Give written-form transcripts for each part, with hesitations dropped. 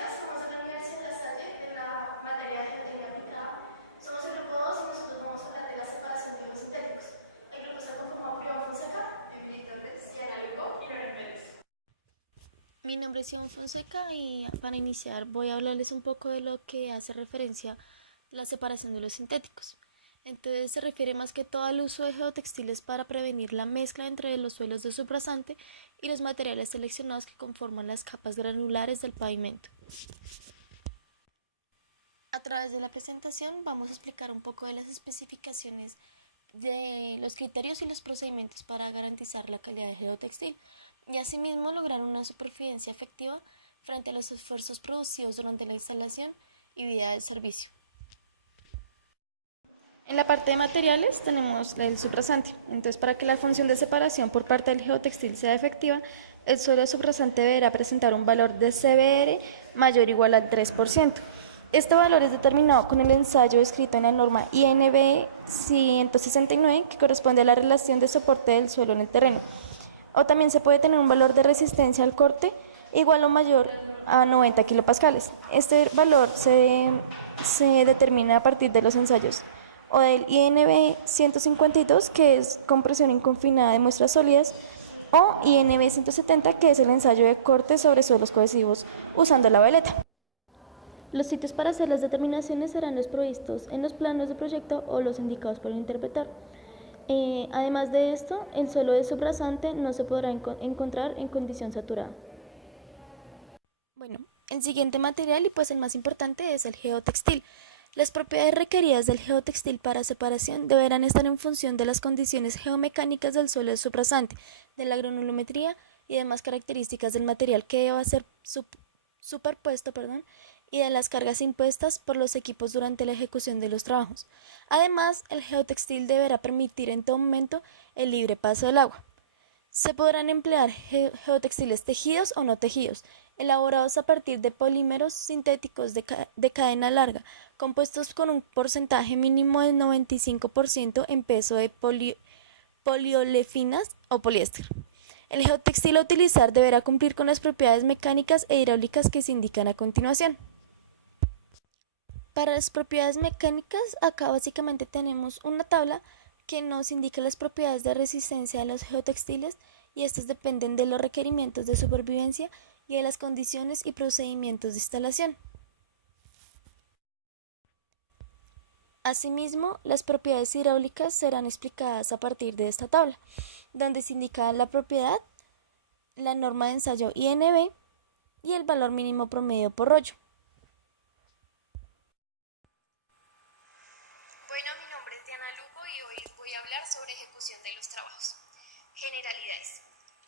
días, somos en la Universidad de La Salle en la materia de geometría aplicada. Somos el grupo 2 y nosotros vamos a hablar de la separación de los sintéticos. El grupo está conformado por Iván Fonseca, Emily Torres, Diana Lugo y Loren Pérez. Mi nombre es Iván Fonseca y para iniciar voy a hablarles un poco de lo que hace referencia a la separación de los sintéticos. Entonces se refiere más que todo al uso de geotextiles para prevenir la mezcla entre los suelos de subrasante y los materiales seleccionados que conforman las capas granulares del pavimento. A través de la presentación vamos a explicar un poco de las especificaciones de los criterios y los procedimientos para garantizar la calidad del geotextil y asimismo lograr una supervivencia efectiva frente a los esfuerzos producidos durante la instalación y vida del servicio. En la parte de materiales tenemos el subrasante. Entonces, para que la función de separación por parte del geotextil sea efectiva, el suelo subrasante deberá presentar un valor de CBR mayor o igual al 3%. Este valor es determinado con el ensayo escrito en la norma INB 169, que corresponde a la relación de soporte del suelo en el terreno. O también se puede tener un valor de resistencia al corte igual o mayor a 90 kilopascales. Este valor se determina a partir de los ensayos o del INB 152, que es compresión inconfinada de muestras sólidas, o INB 170, que es el ensayo de corte sobre suelos cohesivos usando la veleta. Los sitios para hacer las determinaciones serán los provistos en los planos de proyecto o los indicados por el interpretar. Además de esto, el suelo de subrasante no se podrá encontrar en condición saturada. Bueno, el siguiente material y pues el más importante es el geotextil. Las propiedades requeridas del geotextil para separación deberán estar en función de las condiciones geomecánicas del suelo de subrasante, de la granulometría y demás características del material que deba ser superpuesto, y de las cargas impuestas por los equipos durante la ejecución de los trabajos. Además, el geotextil deberá permitir en todo momento el libre paso del agua. Se podrán emplear geotextiles tejidos o no tejidos, elaborados a partir de polímeros sintéticos de cadena larga, compuestos con un porcentaje mínimo del 95% en peso de poliolefinas o poliéster. El geotextil a utilizar deberá cumplir con las propiedades mecánicas e hidráulicas que se indican a continuación. Para las propiedades mecánicas, acá básicamente tenemos una tabla que nos indica las propiedades de resistencia de los geotextiles y estas dependen de los requerimientos de supervivencia y de las condiciones y procedimientos de instalación. Asimismo, las propiedades hidráulicas serán explicadas a partir de esta tabla, donde se indica la propiedad, la norma de ensayo INB y el valor mínimo promedio por rollo. Bueno, mi nombre es Diana Lugo y hoy les voy a hablar sobre ejecución de los trabajos. Generalidades.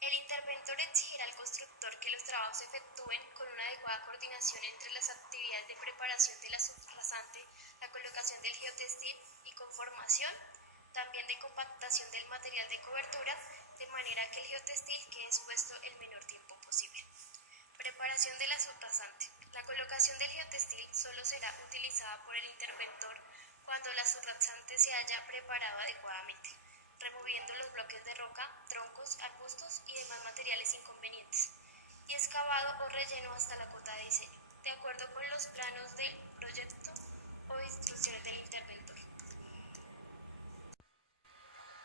El interventor exigirá al constructor que los trabajos se efectúen con una adecuada coordinación entre las actividades de preparación de la subrasante, la colocación del geotextil y conformación, también de compactación del material de cobertura, de manera que el geotextil quede expuesto el menor tiempo posible. Preparación de la subrasante. La colocación del geotextil solo será utilizada por el interventor cuando la subrasante se haya preparado adecuadamente, removiendo los bloques de roca, troncos, arbustos y demás materiales inconvenientes, y excavado o relleno hasta la cota de diseño, de acuerdo con los planos del proyecto o instrucciones del interventor.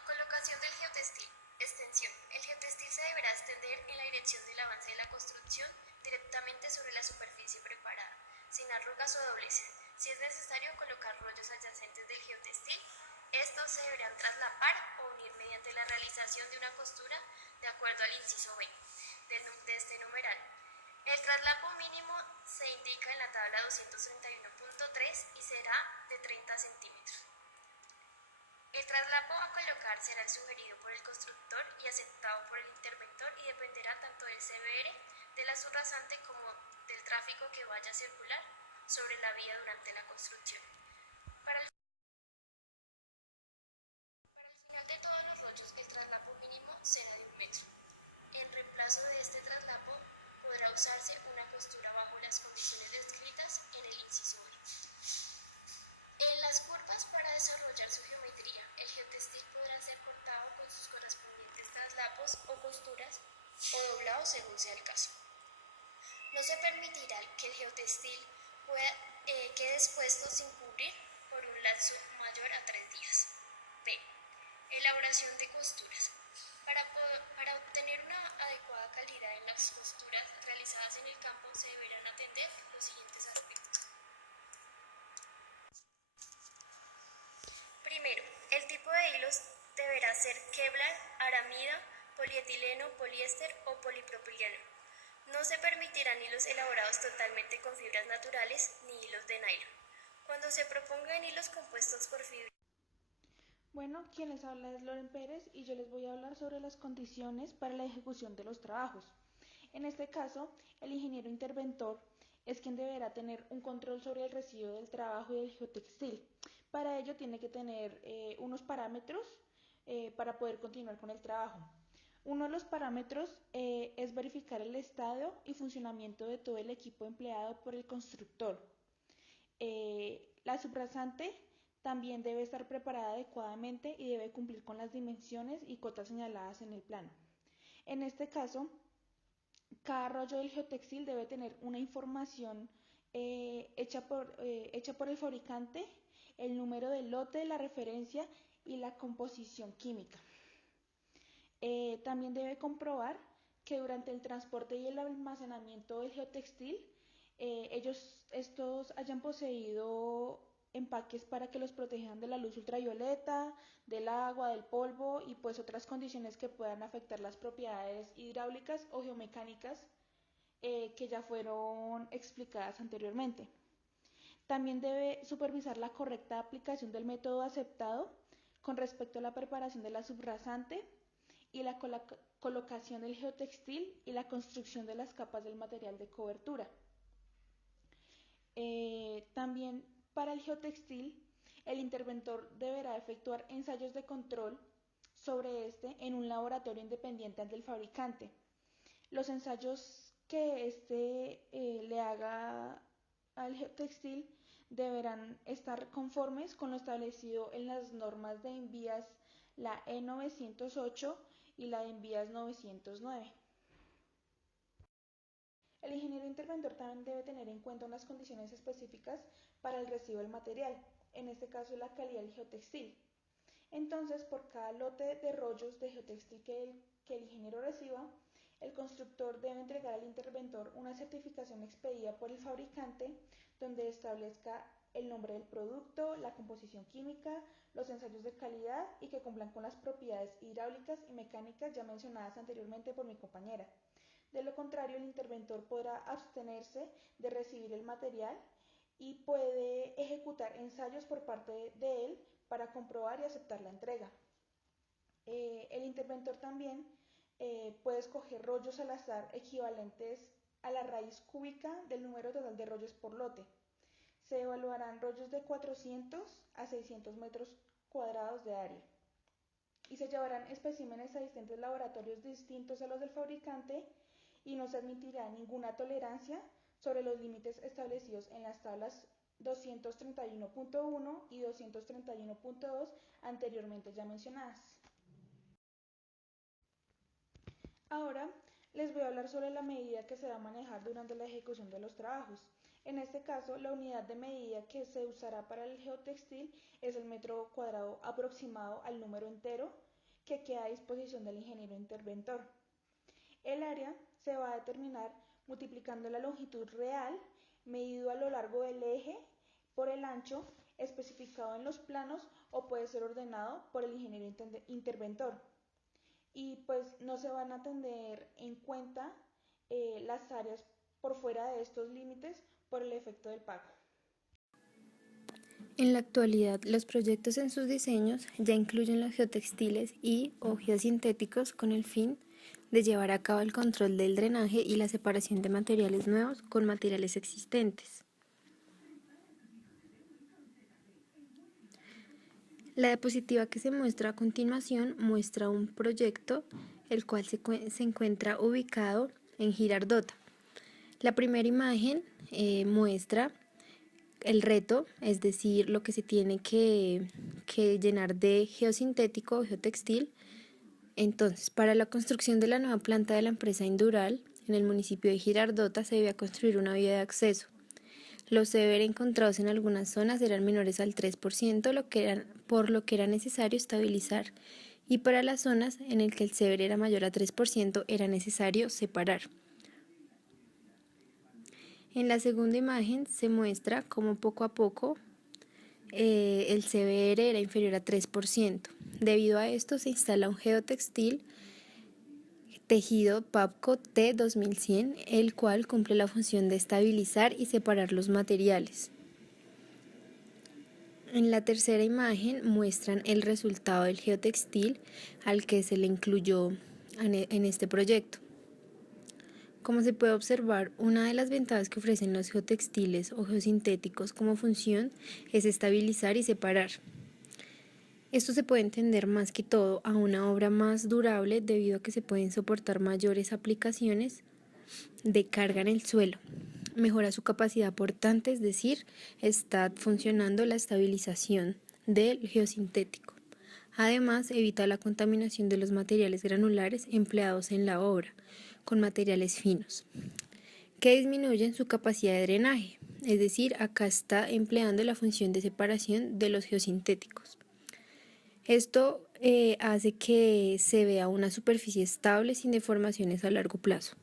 Colocación del geotextil. Extensión. El geotextil se deberá extender en la dirección del avance de la construcción directamente sobre la superficie preparada, sin arrugas o dobleces. Si es necesario colocar rollos adyacentes del geotextil, estos se deberán traslapar o unir mediante la realización de una costura de acuerdo al inciso B de este numeral. El traslapo mínimo se indica en la tabla 231.3 y será de 30 centímetros. El traslapo a colocar será el sugerido por el constructor y aceptado por el interventor y dependerá tanto del CBR de la subrasante como del tráfico que vaya a circular sobre la vía durante la construcción. Para el final de todos los rollos, el traslapo mínimo será de 1 metro. En reemplazo de este traslapo, podrá usarse una costura bajo las condiciones descritas en el inciso B. En las curvas para desarrollar su geometría, el geotextil podrá ser cortado con sus correspondientes traslapos o costuras o doblado según sea el caso. No se permitirá que el geotextil quede expuesto sin cubrir por un lapso mayor a 3 días. B. Elaboración de costuras. Para obtener una adecuada calidad en las costuras realizadas en el campo se deberán atender los siguientes aspectos. Primero, el tipo de hilos deberá ser Kevlar, aramida, polietileno, poliéster o polipropileno. No se permitirán hilos elaborados totalmente con fibras naturales ni hilos de nylon. Cuando se propongan hilos compuestos por fibras. Bueno, quien les habla es Loren Pérez y yo les voy a hablar sobre las condiciones para la ejecución de los trabajos. En este caso, el ingeniero interventor es quien deberá tener un control sobre el residuo del trabajo y del geotextil. Para ello tiene que tener unos parámetros para poder continuar con el trabajo. Uno de los parámetros es verificar el estado y funcionamiento de todo el equipo empleado por el constructor. La subrasante también debe estar preparada adecuadamente y debe cumplir con las dimensiones y cotas señaladas en el plano. En este caso, cada rollo del geotextil debe tener una información hecha por el fabricante, el número del lote, la referencia y la composición química. También debe comprobar que durante el transporte y el almacenamiento del geotextil, estos hayan poseído empaques para que los protejan de la luz ultravioleta, del agua, del polvo y pues otras condiciones que puedan afectar las propiedades hidráulicas o geomecánicas que ya fueron explicadas anteriormente. También debe supervisar la correcta aplicación del método aceptado con respecto a la preparación de la subrasante y la colocación del geotextil y la construcción de las capas del material de cobertura. También para el geotextil, el interventor deberá efectuar ensayos de control sobre este en un laboratorio independiente del fabricante. Los ensayos que le haga al geotextil deberán estar conformes con lo establecido en las normas de envías, la E908 y la de envías 909. El ingeniero interventor también debe tener en cuenta unas condiciones específicas para el recibo del material, en este caso la calidad del geotextil. Entonces, por cada lote de rollos de geotextil que el ingeniero reciba, el constructor debe entregar al interventor una certificación expedida por el fabricante donde establezca el nombre del producto, la composición química, los ensayos de calidad y que cumplan con las propiedades hidráulicas y mecánicas ya mencionadas anteriormente por mi compañera. De lo contrario, el interventor podrá abstenerse de recibir el material y puede ejecutar ensayos por parte de él para comprobar y aceptar la entrega. El interventor también puede escoger rollos al azar equivalentes a la raíz cúbica del número total de rollos por lote. Se evaluarán rollos de 400 a 600 metros cuadrados de área y se llevarán especímenes a distintos laboratorios distintos a los del fabricante y no se admitirá ninguna tolerancia sobre los límites establecidos en las tablas 231.1 y 231.2 anteriormente ya mencionadas. Ahora les voy a hablar sobre la medida que se va a manejar durante la ejecución de los trabajos. En este caso, la unidad de medida que se usará para el geotextil es el metro cuadrado aproximado al número entero que queda a disposición del ingeniero interventor. El área se va a determinar multiplicando la longitud real medido a lo largo del eje por el ancho especificado en los planos o puede ser ordenado por el ingeniero interventor. Y pues no se van a tener en cuenta las áreas por fuera de estos límites por el efecto del pago. En la actualidad, los proyectos en sus diseños ya incluyen los geotextiles y o geosintéticos con el fin de llevar a cabo el control del drenaje y la separación de materiales nuevos con materiales existentes. La diapositiva que se muestra a continuación muestra un proyecto el cual se encuentra ubicado en Girardota. La primera imagen muestra el reto, es decir, lo que se tiene que llenar de geosintético o geotextil. Entonces, para la construcción de la nueva planta de la empresa Indural, en el municipio de Girardota se debía construir una vía de acceso. Los CBR encontrados en algunas zonas eran menores al 3%, por lo que era necesario estabilizar, y para las zonas en las que el CBR era mayor a 3% era necesario separar. En la segunda imagen se muestra cómo poco a poco el CBR era inferior a 3%. Debido a esto se instala un geotextil tejido Papco T2100, el cual cumple la función de estabilizar y separar los materiales. En la tercera imagen muestran el resultado del geotextil al que se le incluyó en este proyecto. Como se puede observar, una de las ventajas que ofrecen los geotextiles o geosintéticos como función es estabilizar y separar. Esto se puede entender más que todo a una obra más durable debido a que se pueden soportar mayores aplicaciones de carga en el suelo. Mejora su capacidad portante, es decir, está funcionando la estabilización del geosintético. Además, evita la contaminación de los materiales granulares empleados en la obra con materiales finos, que disminuyen su capacidad de drenaje, es decir, acá está empleando la función de separación de los geosintéticos. Esto hace que se vea una superficie estable sin deformaciones a largo plazo.